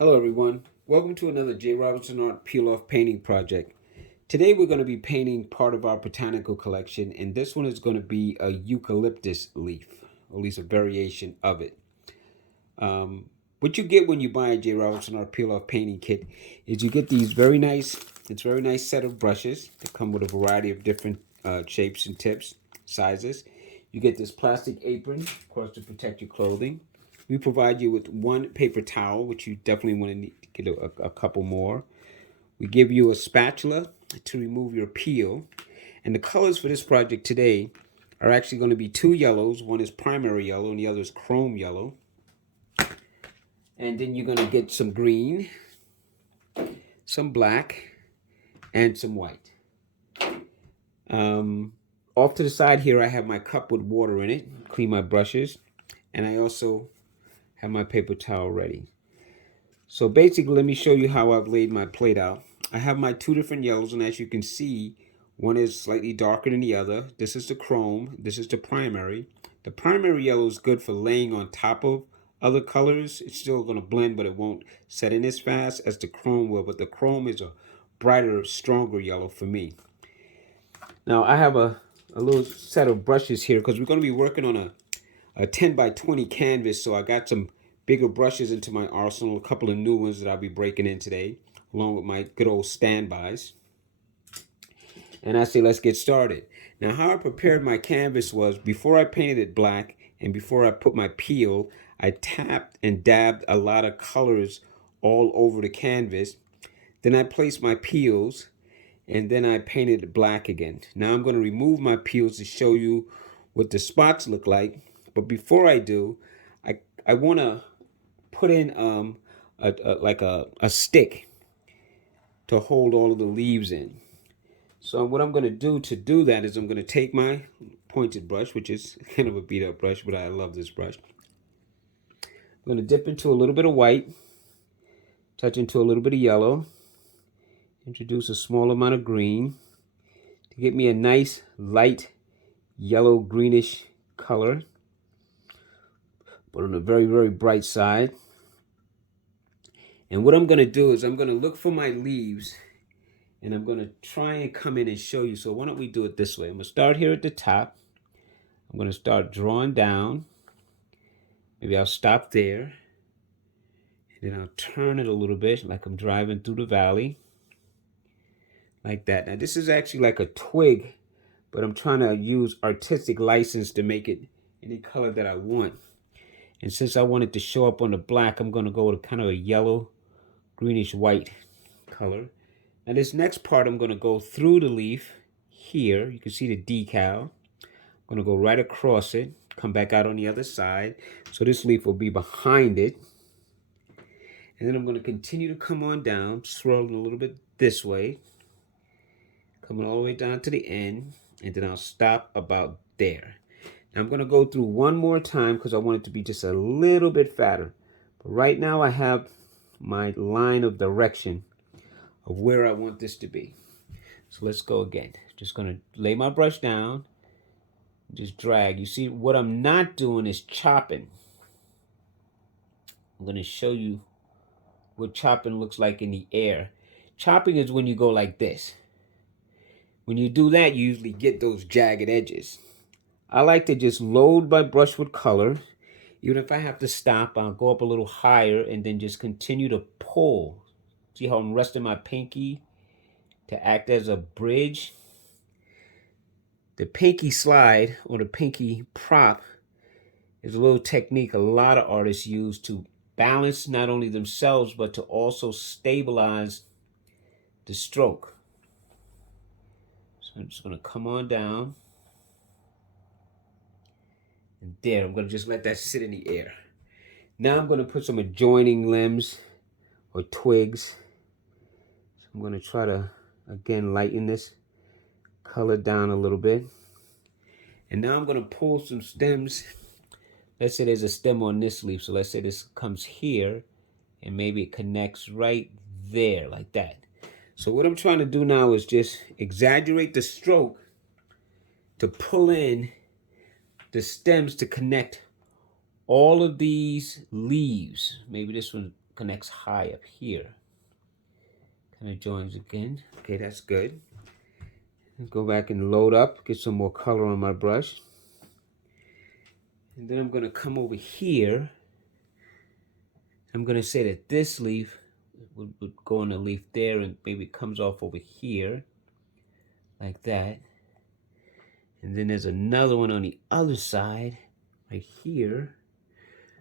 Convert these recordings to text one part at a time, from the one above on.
Hello everyone, welcome to another J Robinson Art Peel-Off painting project. Today we're going to be painting part of our botanical collection, and this one is going to be a eucalyptus leaf, or at least a variation of it. What you get when you buy a J Robinson Art Peel-Off painting kit is you get these very nice set of brushes that come with a variety of different shapes and tips, sizes. You get this plastic apron, of course, to protect your clothing. We provide you with one paper towel, which you definitely want to need to get a couple more. We give you a spatula to remove your peel. And the colors for this project today are actually going to be two yellows. One is primary yellow and the other is chrome yellow. And then you're going to get some green, some black, and some white. Off to the side here, I have my cup with water in it, clean my brushes, and I also have my paper towel ready. So basically, let me show you how I've laid my plate out. I have my two different yellows, and as you can see, one is slightly darker than the other. This is the chrome, this is the primary. The primary yellow is good for laying on top of other colors. It's still going to blend, but it won't set in as fast as the chrome will. But the chrome is a brighter, stronger yellow for me. Now I have a little set of brushes here because we're going to be working on a 10 by 20 canvas, so I got some bigger brushes into my arsenal, a couple of new ones that I'll be breaking in today, along with my good old standbys. And I say, let's get started. Now, how I prepared my canvas was, before I painted it black and before I put my peel, I tapped and dabbed a lot of colors all over the canvas. Then I placed my peels, and then I painted it black again. Now I'm going to remove my peels to show you what the spots look like. But before I do, I want to put in a stick to hold all of the leaves in. So what I'm going to do that is I'm going to take my pointed brush, which is kind of a beat up brush, but I love this brush. I'm going to dip into a little bit of white, touch into a little bit of yellow, introduce a small amount of green to get me a nice light yellow greenish color, but on a very, very bright side. And what I'm going to do is I'm going to look for my leaves, and I'm going to try and come in and show you. So why don't we do it this way? I'm going to start here at the top. I'm going to start drawing down. Maybe I'll stop there. And then I'll turn it a little bit like I'm driving through the valley. Like that. Now this is actually like a twig, but I'm trying to use artistic license to make it any color that I want. And since I want it to show up on the black, I'm going to go with kind of a yellow, greenish white color. Now this next part, I'm going to go through the leaf here. You can see the decal. I'm going to go right across it, come back out on the other side. So this leaf will be behind it. And then I'm going to continue to come on down, swirling a little bit this way, coming all the way down to the end, and then I'll stop about there. Now I'm going to go through one more time because I want it to be just a little bit fatter. But right now I have my line of direction of where I want this to be. So let's go again. Just going to lay my brush down, just drag. You see, what I'm not doing is chopping. I'm going to show you what chopping looks like in the air. Chopping is when you go like this. When you do that, you usually get those jagged edges. I like to just load my brush with color. Even if I have to stop, I'll go up a little higher and then just continue to pull. See how I'm resting my pinky to act as a bridge? The pinky slide, or the pinky prop, is a little technique a lot of artists use to balance not only themselves, but to also stabilize the stroke. So I'm just going to come on down. And there, I'm going to just let that sit in the air. Now I'm going to put some adjoining limbs or twigs. So I'm going to try to, again, lighten this color down a little bit. And now I'm going to pull some stems. Let's say there's a stem on this leaf. So let's say this comes here, and maybe it connects right there, like that. So what I'm trying to do now is just exaggerate the stroke to pull in the stems to connect all of these leaves. Maybe this one connects high up here. Kind of joins again. Okay, that's good. Let's go back and load up, get some more color on my brush. And then I'm going to come over here. I'm going to say that this leaf would go on the leaf there, and maybe it comes off over here like that. And then there's another one on the other side right here.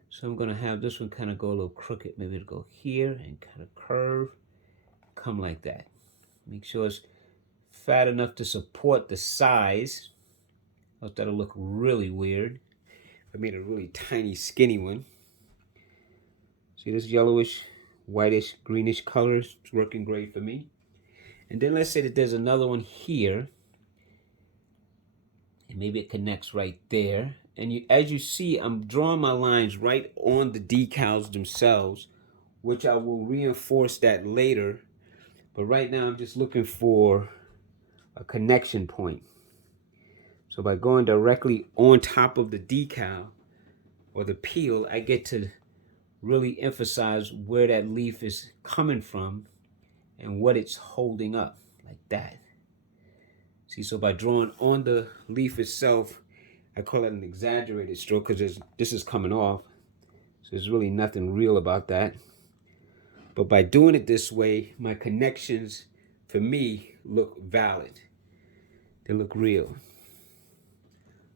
So I'm going to have this one kind of go a little crooked. Maybe it'll go here and kind of curve, come like that. Make sure it's fat enough to support the size, else that'll look really weird. I made a really tiny, skinny one. See this yellowish, whitish, greenish color? It's working great for me. And then let's say that there's another one here. And maybe it connects right there. And as you see, I'm drawing my lines right on the decals themselves, which I will reinforce that later. But right now, I'm just looking for a connection point. So by going directly on top of the decal or the peel, I get to really emphasize where that leaf is coming from and what it's holding up, like that. See, so by drawing on the leaf itself, I call it an exaggerated stroke because this is coming off. So there's really nothing real about that. But by doing it this way, my connections, for me, look valid. They look real.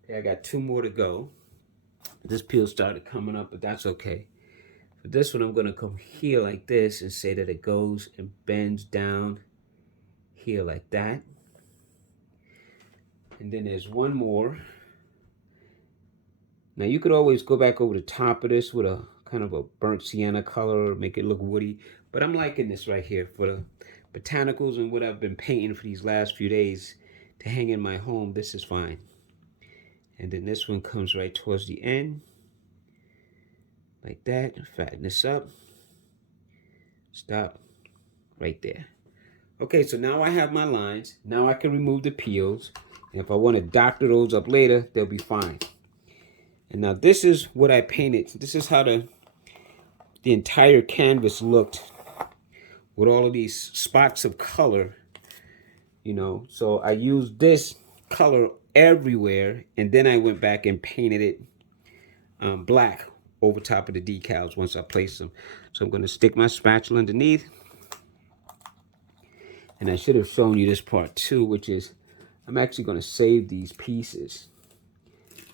Okay, I got 2 more to go. This peel started coming up, but that's okay. For this one, I'm going to come here like this and say that it goes and bends down here like that. And then there's one more. Now you could always go back over the top of this with a kind of a burnt sienna color, make it look woody. But I'm liking this right here for the botanicals and what I've been painting for these last few days to hang in my home. This is fine. And then this one comes right towards the end. Like that. Fatten this up. Stop right there. Okay, so now I have my lines. Now I can remove the peels. And if I want to doctor those up later, they'll be fine. And now this is what I painted. This is how the entire canvas looked with all of these spots of color, you know. So I used this color everywhere, and then I went back and painted it black over top of the decals once I placed them. So I'm going to stick my spatula underneath. And I should have shown you this part too, which is I'm actually going to save these pieces.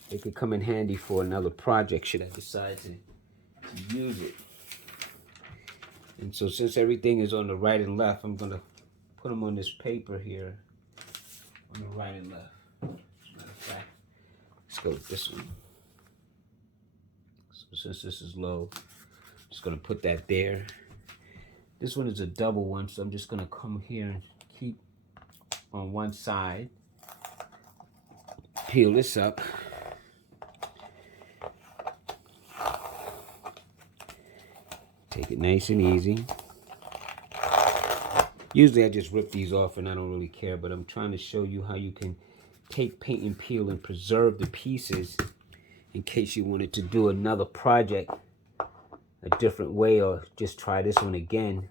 They could come in handy for another project should I decide to use it. And so since everything is on the right and left, I'm going to put them on this paper here on the right and left. As a matter of fact, let's go with this one. So since this is low, I'm just going to put that there. This one is a double one, so I'm just going to come here and keep on one side. Peel this up. Take it nice and easy. Usually I just rip these off and I don't really care, but I'm trying to show you how you can take paint and peel and preserve the pieces in case you wanted to do another project a different way or just try this one again.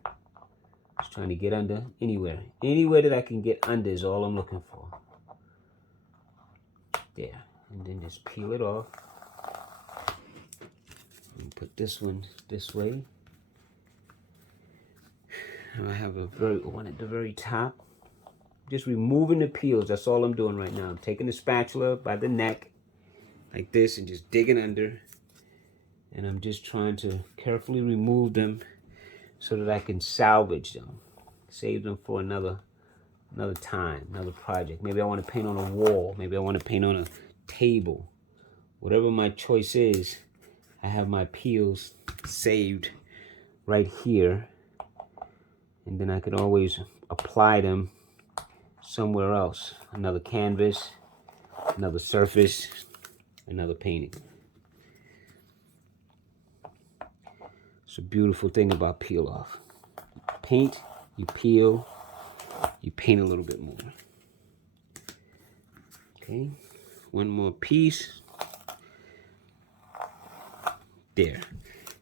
Just trying to get under anywhere. Anywhere that I can get under is all I'm looking for. There. And then just peel it off. And put this one this way. I have one at the very top. Just removing the peels. That's all I'm doing right now. I'm taking the spatula by the neck like this and just digging under. And I'm just trying to carefully remove them so that I can salvage them. Save them for another time, another project. Maybe I want to paint on a wall. Maybe I want to paint on a table. Whatever my choice is, I have my peels saved right here. And then I can always apply them somewhere else. Another canvas, another surface, another painting. It's a beautiful thing about peel off. Paint, you peel, you paint a little bit more. Okay, one more piece. There.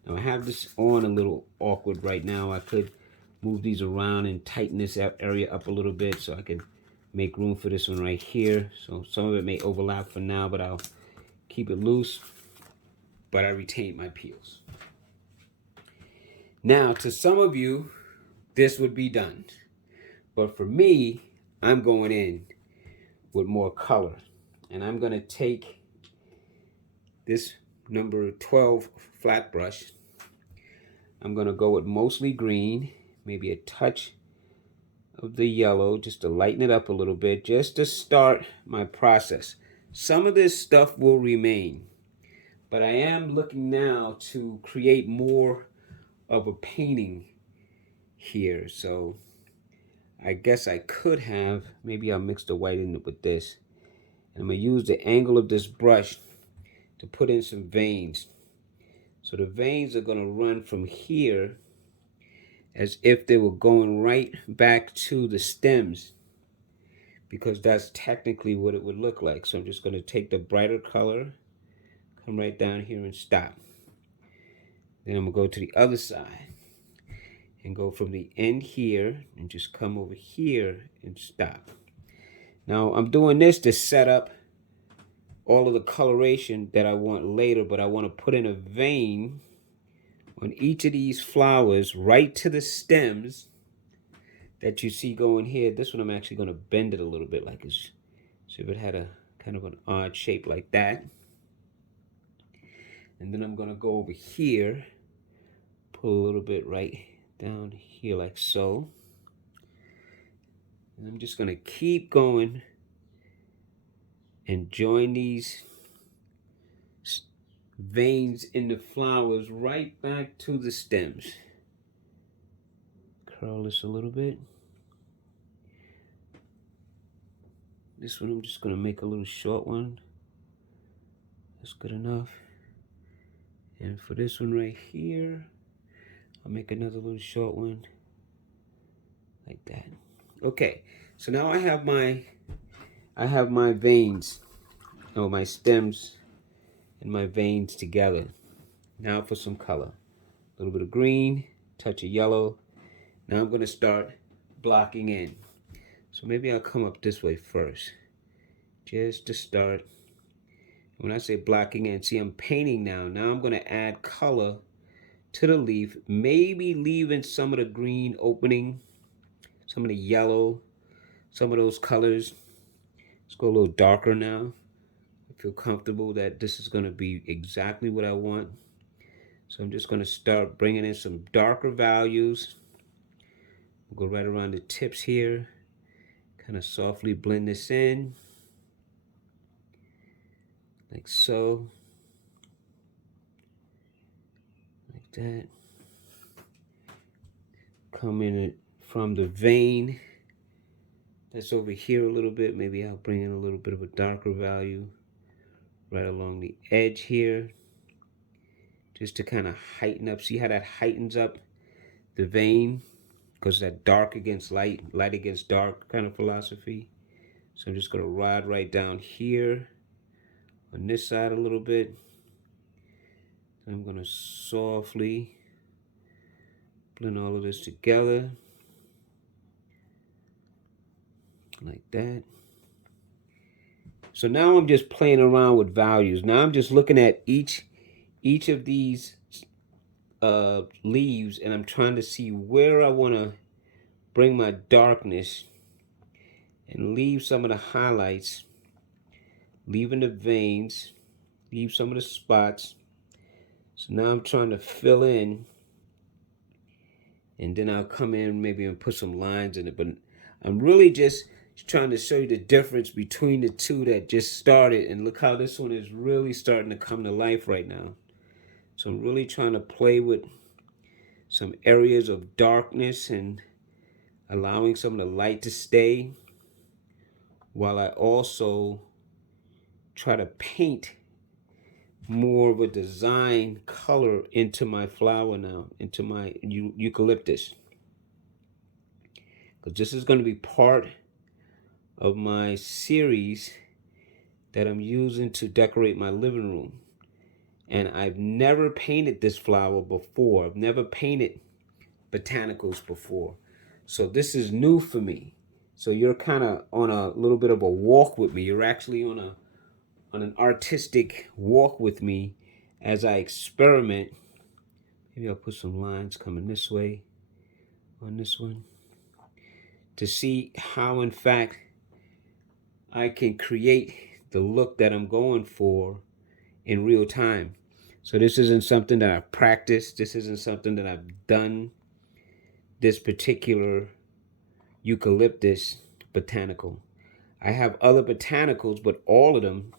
Now I have this on a little awkward right now. I could move these around and tighten this area up a little bit so I can make room for this one right here. So some of it may overlap for now, but I'll keep it loose. But I retain my peels. Now, to some of you, this would be done. But for me, I'm going in with more color. And I'm going to take this number 12 flat brush. I'm going to go with mostly green, maybe a touch of the yellow, just to lighten it up a little bit, just to start my process. Some of this stuff will remain, but I am looking now to create more of a painting here. So I guess I could have, maybe I'll mix the white in it with this. And I'm going to use the angle of this brush to put in some veins. So the veins are going to run from here as if they were going right back to the stems, because that's technically what it would look like. So I'm just going to take the brighter color, come right down here and stop. Then I'm going to go to the other side and go from the end here and just come over here and stop. Now I'm doing this to set up all of the coloration that I want later, but I want to put in a vein on each of these flowers right to the stems that you see going here. This one I'm actually going to bend it a little bit, like it's, so if it had a kind of an odd shape like that. And then I'm going to go over here, pull a little bit right down here like so. And I'm just going to keep going and join these veins in the flowers right back to the stems. Curl this a little bit. This one I'm just going to make a little short one. That's good enough. And for this one right here, I'll make another little short one like that. Okay, so now I have my veins, or my stems and my veins together. Now for some color. A little bit of green, touch of yellow. Now I'm going to start blocking in. So maybe I'll come up this way first, just to start. When I say blocking in, see I'm painting now. Now I'm going to add color to the leaf, maybe leaving some of the green opening, some of the yellow, some of those colors. Let's go a little darker now. I feel comfortable that this is going to be exactly what I want. So I'm just going to start bringing in some darker values. We'll go right around the tips here. Kind of softly blend this in. Like so. Like that. Come in it from the vein that's over here a little bit. Maybe I'll bring in a little bit of a darker value right along the edge here, just to kind of heighten up. See how that heightens up the vein? Because that dark against light, light against dark kind of philosophy. So I'm just going to ride right down here on this side a little bit. I'm going to softly blend all of this together like that. So now I'm just playing around with values. Now I'm just looking at each of these leaves, and I'm trying to see where I want to bring my darkness and leave some of the highlights, leaving the veins, leave some of the spots. So now I'm trying to fill in, and then I'll come in maybe and put some lines in it. But I'm really just trying to show you the difference between the two that just started, and look how this one is really starting to come to life right now. So I'm really trying to play with some areas of darkness and allowing some of the light to stay, while I also try to paint more of a design color into my flower now, into my eucalyptus. Because this is going to be part of my series that I'm using to decorate my living room. And I've never painted this flower before. I've never painted botanicals before. So this is new for me. So you're kind of on a little bit of a walk with me. You're actually on an artistic walk with me as I experiment. Maybe I'll put some lines coming this way on this one to see how, in fact, I can create the look that I'm going for in real time. So this isn't something that I've practiced. This isn't something that I've done. This particular Eucalyptus Botanical. I have other botanicals, but all of them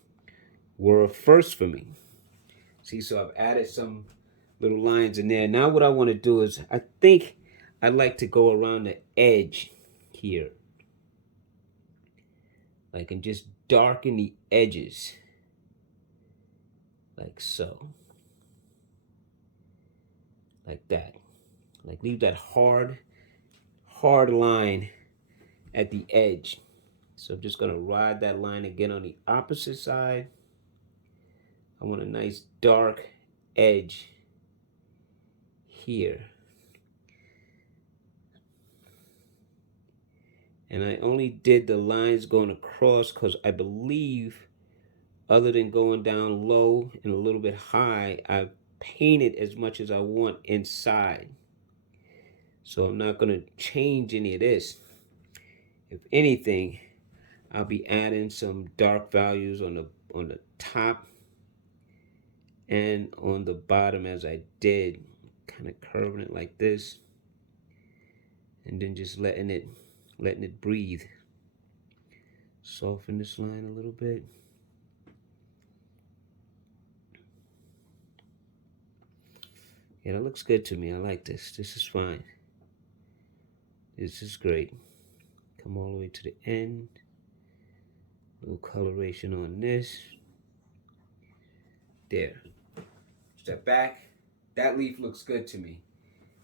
were a first for me. See, so I've added some little lines in there. Now what I want to do is, I think I'd like to go around the edge here. Like, and just darken the edges. Like so. Like that. Like, leave that hard line at the edge. So I'm just going to ride that line again on the opposite side. I want a nice dark edge here. And I only did the lines going across because I believe, other than going down low and a little bit high, I've painted as much as I want inside. So I'm not going to change any of this. If anything, I'll be adding some dark values on the top and on the bottom as I did, kind of curving it like this, and then just letting it breathe. Soften this line a little bit. Yeah, that looks good to me. I like this. This is fine. This is great. Come all the way to the end. A little coloration on this. There. Step back. That leaf looks good to me.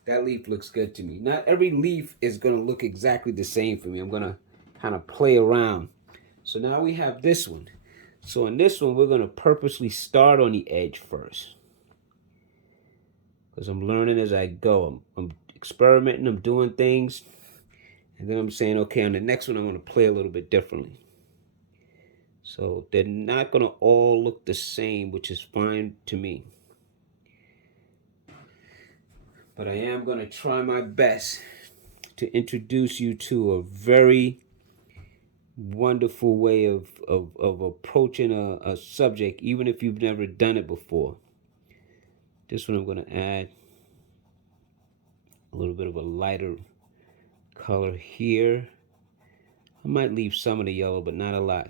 That leaf looks good to me. Not every leaf is going to look exactly the same for me. I'm going to kind of play around. So now we have this one. So in this one, we're going to purposely start on the edge first. Because I'm learning as I go. I'm experimenting. I'm doing things. And then I'm saying, okay, on the next one, I'm going to play a little bit differently. So they're not going to all look the same, which is fine to me. But I am going to try my best to introduce you to a very wonderful way of approaching a subject, even if you've never done it before. This one I'm going to add a little bit of a lighter color here. I might leave some of the yellow, but not a lot.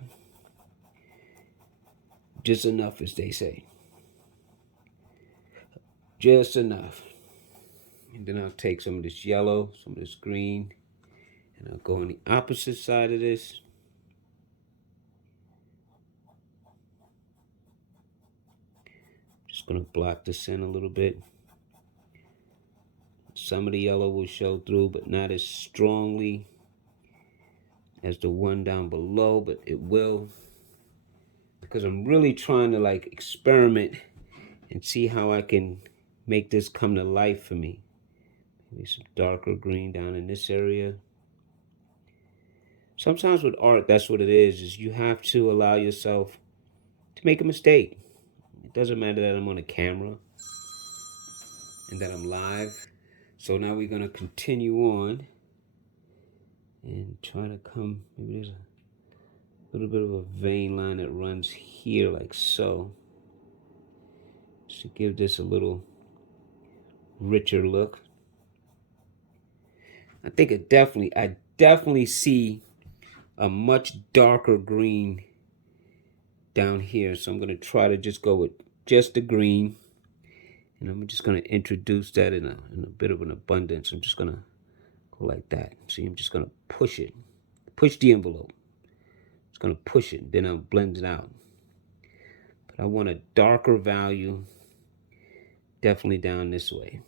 Just enough, as they say. Just enough. And then I'll take some of this yellow, some of this green, and I'll go on the opposite side of this. Just going to block this in a little bit. Some of the yellow will show through, but not as strongly as the one down below, but it will. Because I'm really trying to like experiment and see how I can make this come to life for me. Maybe some darker green down in this area. Sometimes with art, that's what it is you have to allow yourself to make a mistake. It doesn't matter that I'm on a camera and that I'm live. So now we're going to continue on and try to come, maybe there's a little bit of a vein line that runs here like so. Just to give this a little richer look. I think I definitely see a much darker green down here. So I'm going to try to just go with just the green. And I'm just going to introduce that in a bit of an abundance. I'm just going to go like that. See, I'm just going to push it. Push the envelope. Just going to push it. Then I'll blend it out. But I want a darker value definitely down this way.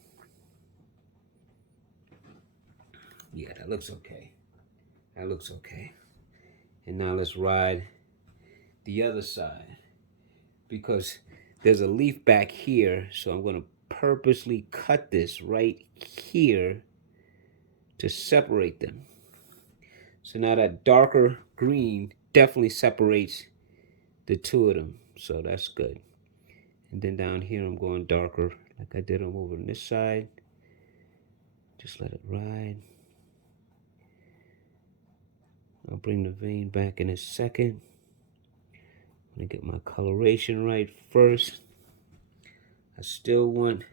Yeah, that looks okay. That looks okay. And now let's ride the other side. Because there's a leaf back here, so I'm going to purposely cut this right here to separate them. So now that darker green definitely separates the two of them, so that's good. And then down here I'm going darker like I did them over on this side. Just let it ride. I'll bring the vein back in a second. I'm gonna get my coloration right first. I still want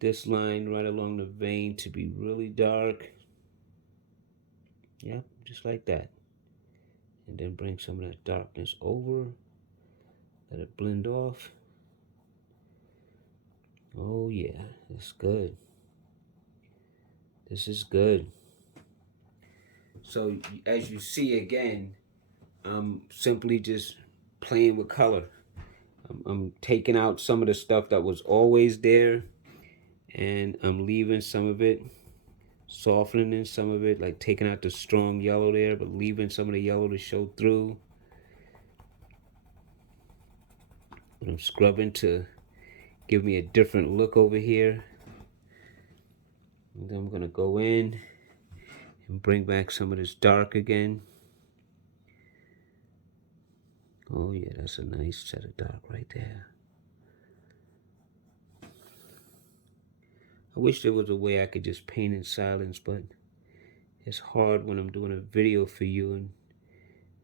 this line right along the vein to be really dark. Yeah, just like that. And then bring some of that darkness over. Let it blend off. Oh yeah, it's good. This is good. So as you see again, I'm simply just playing with color. I'm taking out some of the stuff that was always there, and I'm leaving some of it, softening some of it, like taking out the strong yellow there, but leaving some of the yellow to show through. And I'm scrubbing to give me a different look over here. And then I'm gonna go in and bring back some of this dark again. Oh yeah, that's a nice set of dark right there. I wish there was a way I could just paint in silence, but it's hard when I'm doing a video for you and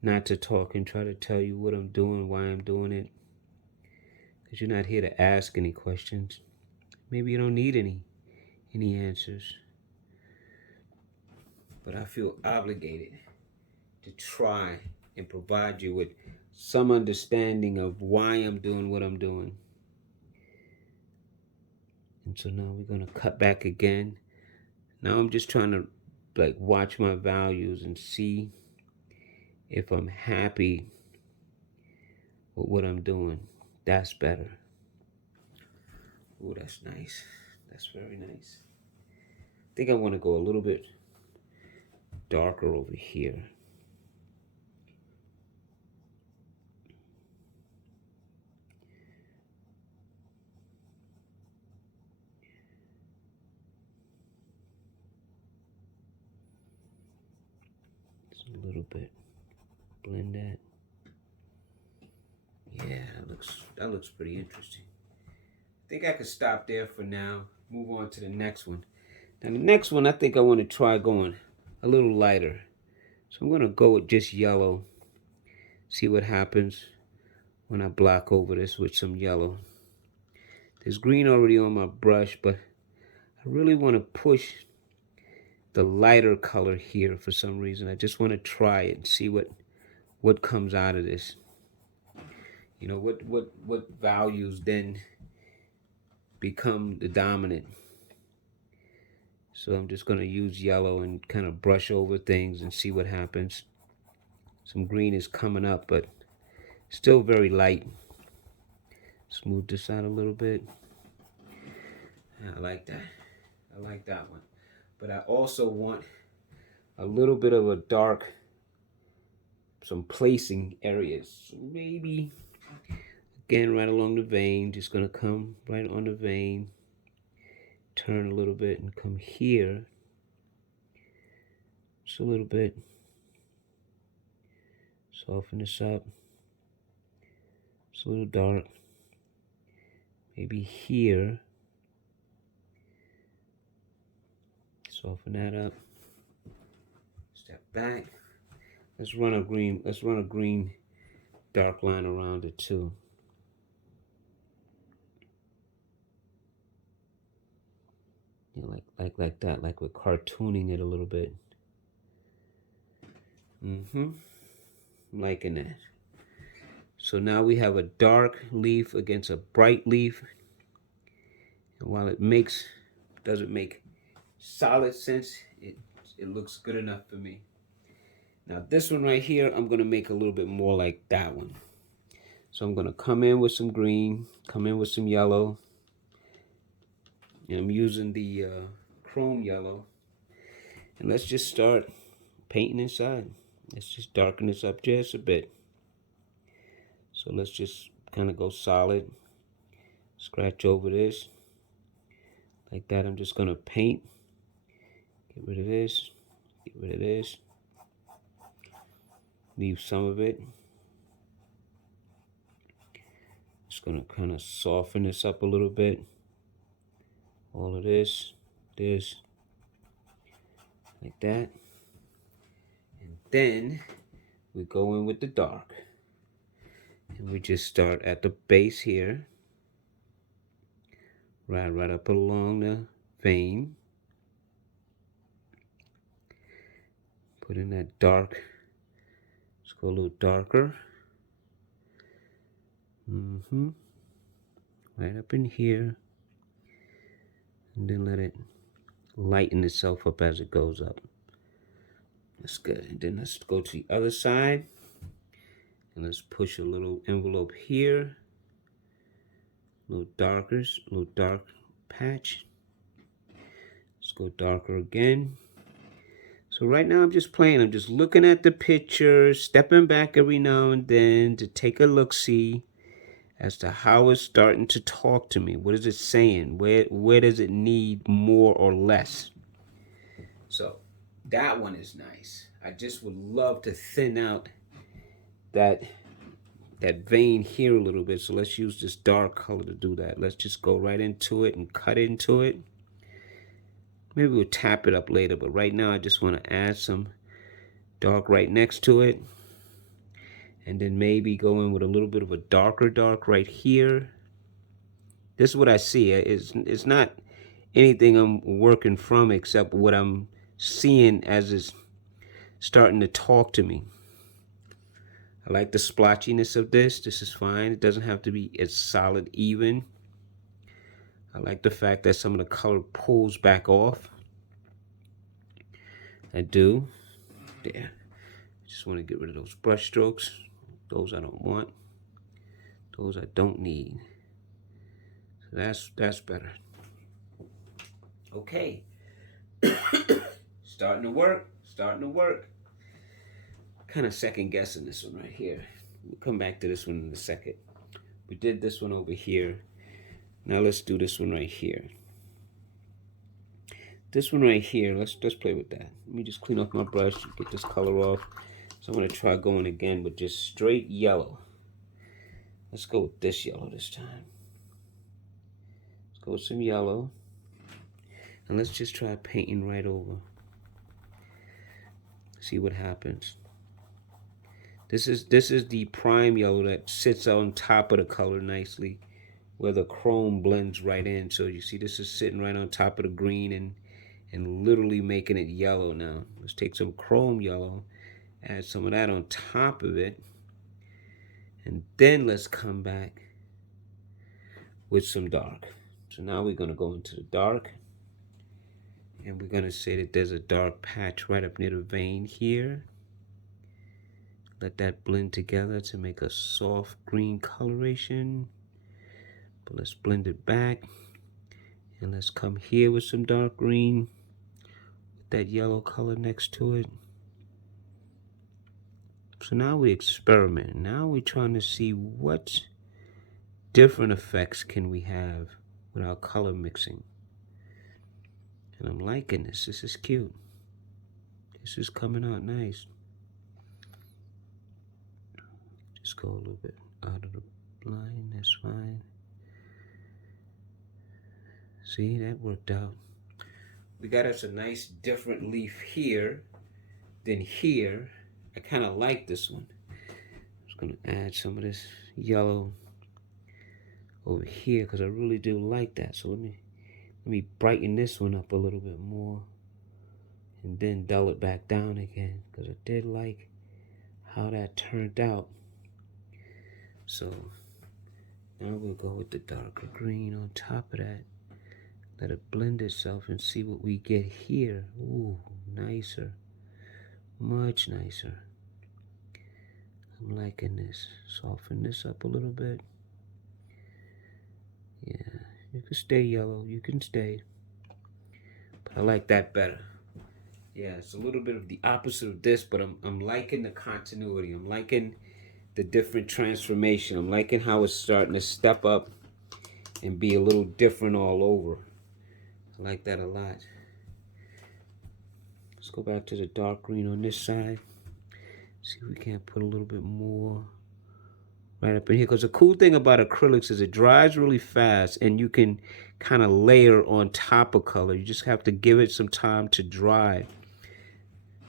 not to talk and try to tell you what I'm doing, why I'm doing it. Because you're not here to ask any questions. Maybe you don't need any answers. But I feel obligated to try and provide you with some understanding of why I'm doing what I'm doing. And so now we're going to cut back again. Now I'm just trying to like watch my values and see if I'm happy with what I'm doing. That's better. Oh, that's nice. That's very nice. I think I want to go a little bit darker over here. Just a little bit. Blend that. Yeah, that looks pretty interesting. I think I could stop there for now. Move on to the next one. Now the next one, I think I want to try going a little lighter. So I'm going to go with just yellow. See what happens when I block over this with some yellow. There's green already on my brush, but I really want to push the lighter color here for some reason. I just want to try it and see what comes out of this. You know, what values then become the dominant. So I'm just going to use yellow and kind of brush over things and see what happens. Some green is coming up, but still very light. Smooth this out a little bit. I like that. I like that one. But I also want a little bit of a dark, some placing areas. So maybe, again, right along the vein. Just going to come right on the vein. Turn a little bit and come here. Just a little bit. Soften this up. It's a little dark. Maybe here. Soften that up. Step back. Let's run a green dark line around it too. You know, like that, like we're cartooning it a little bit. I'm liking that. So now we have a dark leaf against a bright leaf. And while it doesn't make solid sense, it looks good enough for me. Now this one right here, I'm going to make a little bit more like that one. So I'm going to come in with some green, come in with some yellow. And I'm using the chrome yellow. And let's just start painting inside. Let's just darken this up just a bit. So let's just kind of go solid. Scratch over this. Like that. I'm just going to paint. Get rid of this. Get rid of this. Leave some of it. Just going to kind of soften this up a little bit. All of this. This. Like that. And then we go in with the dark. And we just start at the base here. Right up along the vein. Put in that dark. Let's go a little darker. Right up in here. And then let it lighten itself up as it goes up. That's good. And then let's go to the other side. And let's push a little envelope here. A little darker, a little dark patch. Let's go darker again. So right now I'm just playing. I'm just looking at the picture, stepping back every now and then to take a look-see as to how it's starting to talk to me. What is it saying? Where does it need more or less? So that one is nice. I just would love to thin out that vein here a little bit. So let's use this dark color to do that. Let's just go right into it and cut into it. Maybe we'll tap it up later, but right now I just want to add some dark right next to it. And then maybe go in with a little bit of a darker dark right here. This is what I see. It's not anything I'm working from except what I'm seeing as it's starting to talk to me. I like the splotchiness of this. This is fine. It doesn't have to be as solid even. I like the fact that some of the color pulls back off. I do. There. Just want to get rid of those brush strokes. Those I don't want. Those I don't need. So that's better. Okay. Starting to work. Starting to work. Kind of second guessing this one right here. We'll come back to this one in a second. We did this one over here. Now let's do this one right here. This one right here, let's play with that. Let me just clean off my brush, get this color off. So I'm going to try going again with just straight yellow. Let's go with this yellow this time. Let's go with some yellow. And let's just try painting right over. See what happens. This is the prime yellow that sits on top of the color nicely, where the chrome blends right in. So you see this is sitting right on top of the green and literally making it yellow now. Let's take some chrome yellow, add some of that on top of it, and then let's come back with some dark. So now we're going to go into the dark, and we're going to say that there's a dark patch right up near the vein here. Let that blend together to make a soft green coloration. But let's blend it back, and let's come here with some dark green with that yellow color next to it. So now we experiment. Now we're trying to see what different effects can we have with our color mixing. And I'm liking this. This is cute. This is coming out nice. Just go a little bit out of the line. That's fine. See, that worked out. We got us a nice different leaf here than here. I kind of like this one. I'm just going to add some of this yellow over here because I really do like that. So let me brighten this one up a little bit more and then dull it back down again because I did like how that turned out. So now we'll go with the darker green on top of that. Let it blend itself and see what we get here. Ooh, nicer. Much nicer. I'm liking this. Soften this up a little bit. Yeah, you can stay yellow. You can stay. But I like that better. Yeah, it's a little bit of the opposite of this, but I'm liking the continuity. I'm liking the different transformation. I'm liking how it's starting to step up and be a little different all over. I like that a lot. Let's go back to the dark green on this side. See if we can't put a little bit more right up in here. Because the cool thing about acrylics is it dries really fast and you can kind of layer on top of color. You just have to give it some time to dry.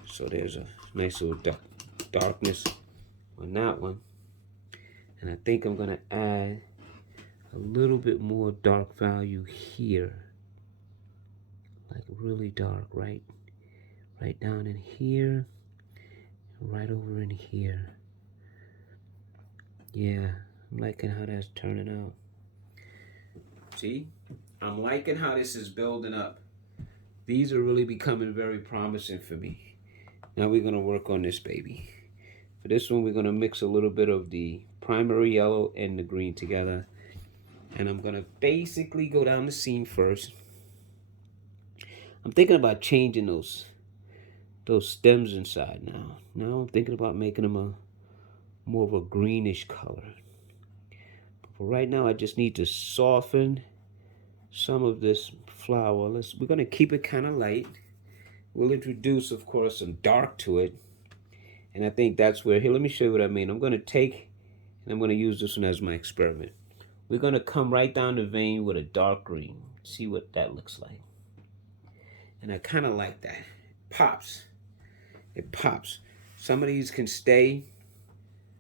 So there's a nice little darkness on that one. And I think I'm going to add a little bit more dark value here. Like really dark, right down in here, right over in here. Yeah, I'm liking how that's turning out. See, I'm liking how this is building up. These are really becoming very promising for me. Now we're gonna work on this baby. For this one, we're gonna mix a little bit of the primary yellow and the green together. And I'm gonna basically go down the seam first. I'm thinking about changing those stems inside now. Now I'm thinking about making them a more of a greenish color. But for right now, I just need to soften some of this flower. We're gonna keep it kind of light. We'll introduce, of course, some dark to it. And I think that's where, here, let me show you what I mean. I'm gonna take, and I'm gonna use this one as my experiment. We're gonna come right down the vein with a dark green. See what that looks like. And I kind of like that. Pops. It pops. Some of these can stay.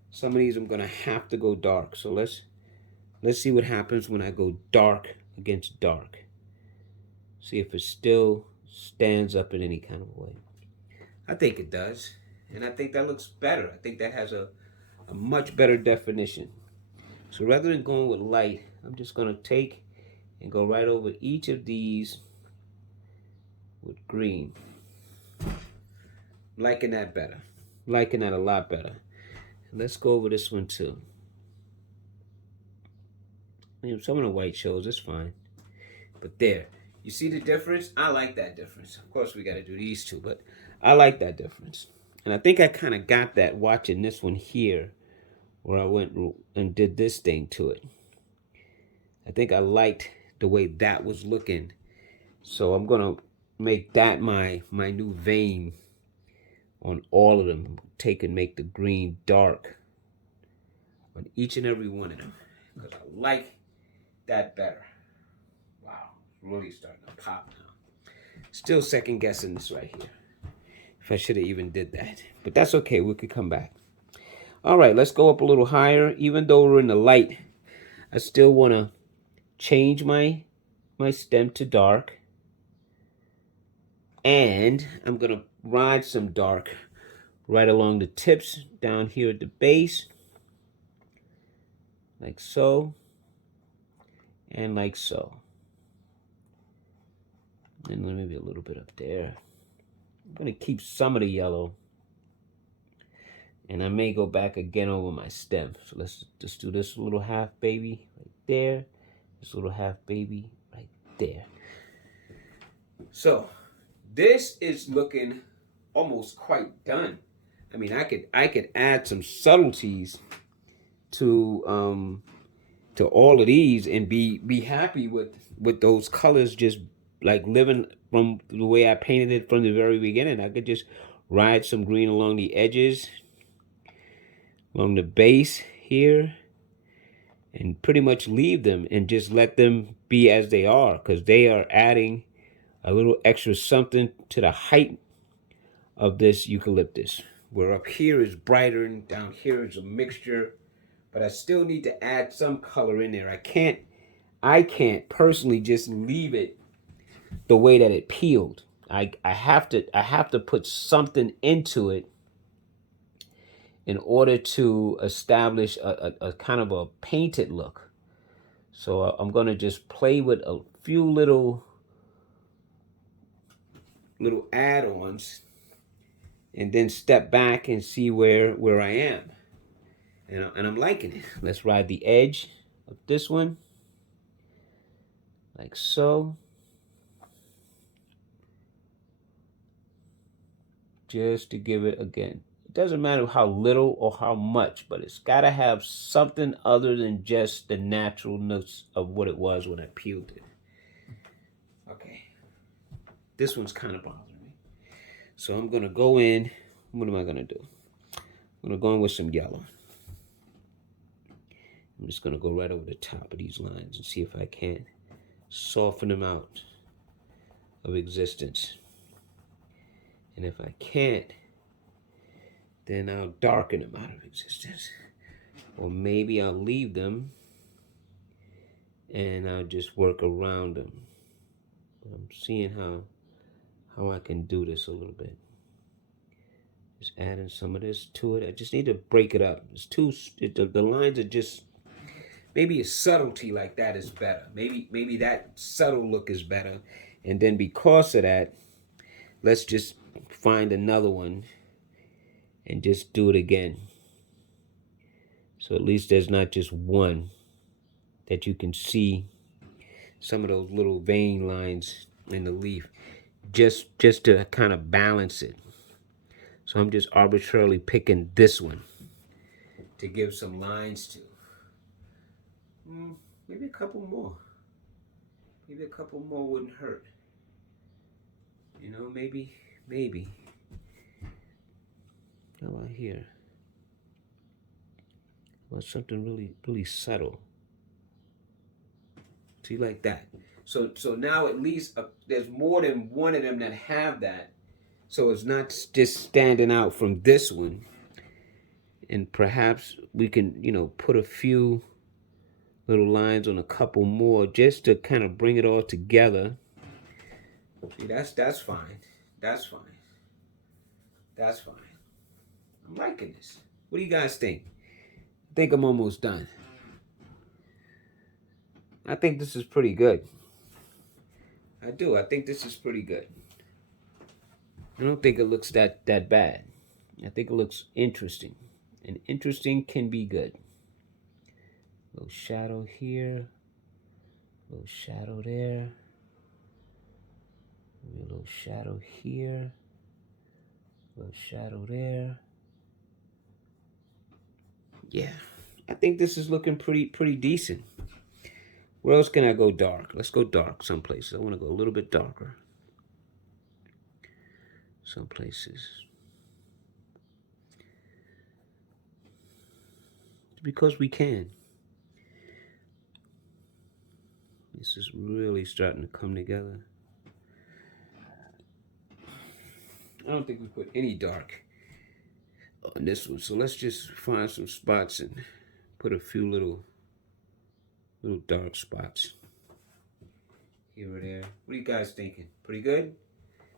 Some of these I'm gonna have to go dark. So let's see what happens when I go dark against dark. See if it still stands up in any kind of way. I think it does. And I think that looks better. I think that has a much better definition. So rather than going with light, I'm just gonna take and go right over each of these with green. Liking that better. Liking that a lot better. And let's go over this one too. Some of the white shows, it's fine. But there, you see the difference? I like that difference. Of course, we got to do these two, but I like that difference. And I think I kind of got that watching this one here, where I went and did this thing to it. I think I liked the way that was looking. So I'm going to make that my new vein on all of them. Take and make the green dark on each and every one of them. Because I like that better. Wow, it's really starting to pop now. Still second guessing this right here. If I should have even did that. But that's okay, we could come back. All right, let's go up a little higher. Even though we're in the light, I still want to change my stem to dark. And I'm going to ride some dark right along the tips down here at the base. Like so. And like so. And maybe a little bit up there. I'm going to keep some of the yellow. And I may go back again over my stem. So let's just do this little half baby right there. This little half baby right there. So this is looking almost quite done. I mean, I could add some subtleties to all of these and be happy with those colors just like living from the way I painted it from the very beginning. I could just ride some green along the edges, along the base here, and pretty much leave them and just let them be as they are, because they are adding a little extra something to the height of this eucalyptus. Where up here is brighter and down here is a mixture, but I still need to add some color in there. I can't personally just leave it the way that it peeled. I have to put something into it in order to establish a kind of a painted look. So I'm going to just play with a few little add-ons and then step back and see where I am. And I'm liking it. Let's ride the edge of this one. Like so. Just to give it, again, It doesn't matter how little or how much, but it's got to have something other than just the naturalness of what it was when I peeled it. Okay. This one's kind of bothering me. So I'm going to go in. What am I going to do? I'm going to go in with some yellow. I'm just going to go right over the top of these lines and see if I can soften them out of existence. And if I can't, then I'll darken them out of existence. Or maybe I'll leave them and I'll just work around them. I'm seeing how I can do this a little bit. Just adding some of this to it. I just need to break it up. It's too, the lines are just, maybe a subtlety like that is better. Maybe that subtle look is better. And then because of that, let's just find another one and just do it again. So at least there's not just one that you can see some of those little vein lines in the leaf, just to kind of balance it. So I'm just arbitrarily picking this one to give some lines to. Maybe a couple more. Maybe a couple more wouldn't hurt. You know, maybe. How about here? How about something really subtle? See, like that. So now at least there's more than one of them that have that. So it's not just standing out from this one. And perhaps we can, put a few little lines on a couple more just to kind of bring it all together. See, that's fine. That's fine. That's fine. I'm liking this. What do you guys think? I think I'm almost done. I think this is pretty good. I do. I think this is pretty good. I don't think it looks that bad. I think it looks interesting. And interesting can be good. A little shadow here. A little shadow there. Maybe a little shadow here. A little shadow there. Yeah. I think this is looking pretty decent. Where else can I go dark? Let's go dark some places. I want to go a little bit darker. Some places. Because we can. This is really starting to come together. I don't think we put any dark on this one. So let's just find some spots and put a few little dark spots here or there. What are you guys thinking? Pretty good?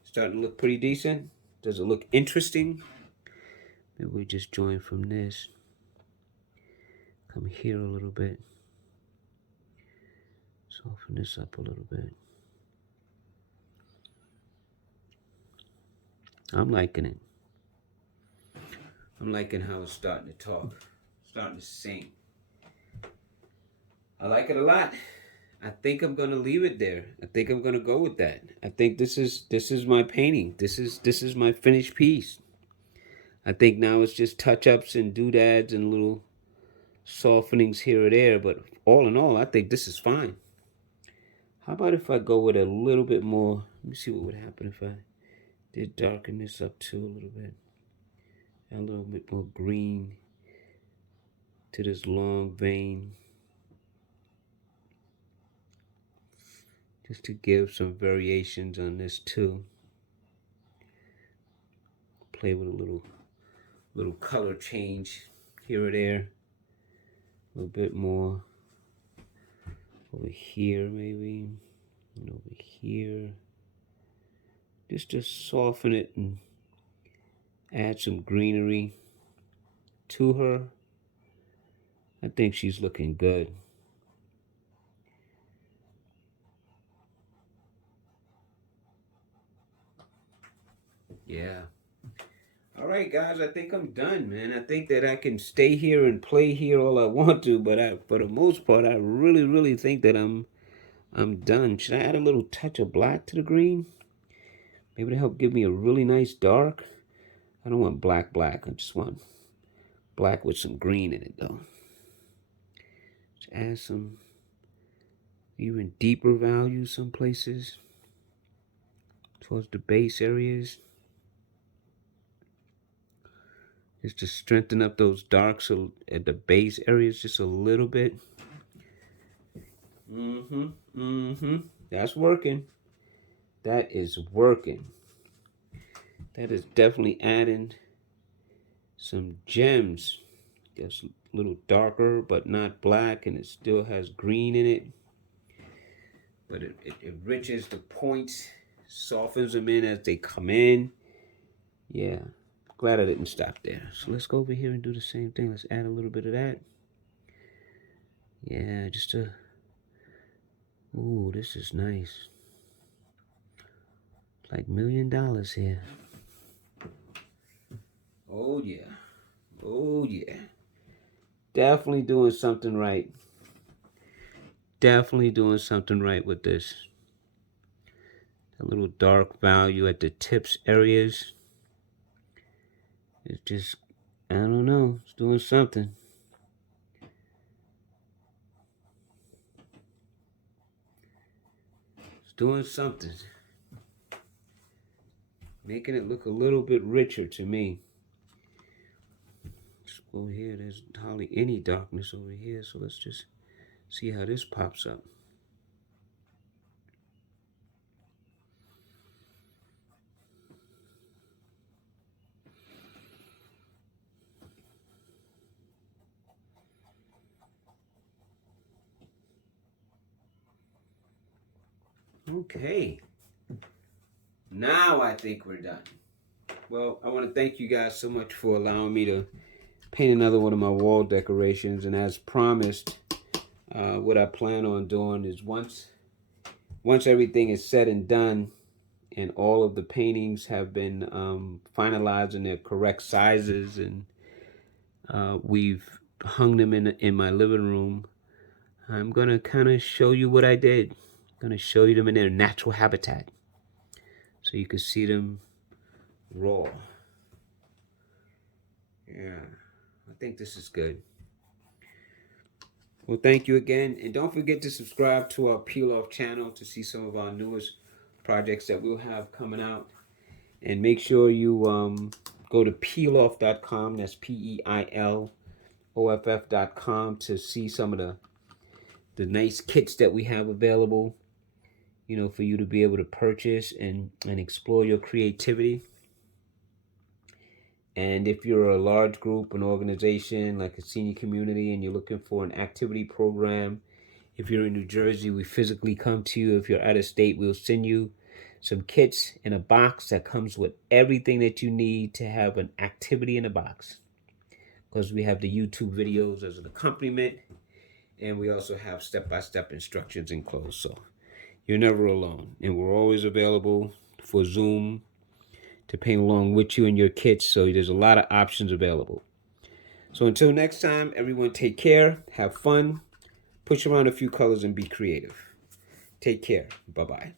Starting to look pretty decent? Does it look interesting? Maybe we just join from this. Come here a little bit. Soften this up a little bit. I'm liking it. I'm liking how it's starting to talk. Starting to sing. I like it a lot. I think I'm gonna leave it there. I think I'm gonna go with that. I think this is my painting. This is my finished piece. I think now it's just touch-ups and doodads and little softenings here or there, but all in all, I think this is fine. How about if I go with a little bit more? Let me see what would happen if I did darken this up too a little bit. Add a little bit more green to this long vein. Just to give some variations on this too. Play with a little color change here or there. A little bit more over here maybe, and over here. Just to soften it and add some greenery to her. I think she's looking good. Yeah. All right, guys, I think I'm done, man. I think that I can stay here and play here all I want to, but for the most part, I really think that I'm done. Should I add a little touch of black to the green? Maybe to help give me a really nice dark. I don't want black, I just want black with some green in it though. Let's add some even deeper value some places towards the base areas. Just to strengthen up those darks at the base areas just a little bit. That's working. That is working. That is definitely adding some gems. Gets a little darker, but not black, and it still has green in it. But it enriches the points, softens them in as they come in. Yeah, glad I didn't stop there. So let's go over here and do the same thing. Let's add a little bit of that. Yeah, just a... Ooh, this is nice. Like $1 million here. Oh yeah. Oh yeah. Definitely doing something right. Definitely doing something right with this. A little dark value at the tips areas. It's just, I don't know, it's doing something. It's doing something. Making it look a little bit richer to me. Let's go here. There's hardly any darkness over here, so let's just see how this pops up. Okay. Now I think we're done. Well, I want to thank you guys so much for allowing me to paint another one of my wall decorations. And as promised, what I plan on doing is once everything is said and done and all of the paintings have been finalized in their correct sizes, and we've hung them in my living room, I'm going to kind of show you what I did. I'm going to show you them in their natural habitat so you can see them raw. Yeah, I think this is good. Well, thank you again. And don't forget to subscribe to our Peiloff channel to see some of our newest projects that we'll have coming out. And make sure you go to peiloff.com. That's PEILOFF.com to see some of the nice kits that we have available, you know, for you to be able to purchase and explore your creativity. And if you're a large group, an organization, like a senior community, and you're looking for an activity program, if you're in New Jersey, we physically come to you. If you're out of state, we'll send you some kits in a box that comes with everything that you need to have an activity in a box. Because we have the YouTube videos as an accompaniment, and we also have step-by-step instructions enclosed. So you're never alone. And we're always available for Zoom to paint along with you and your kits. So there's a lot of options available. So until next time, everyone take care, have fun, push around a few colors, and be creative. Take care. Bye-bye.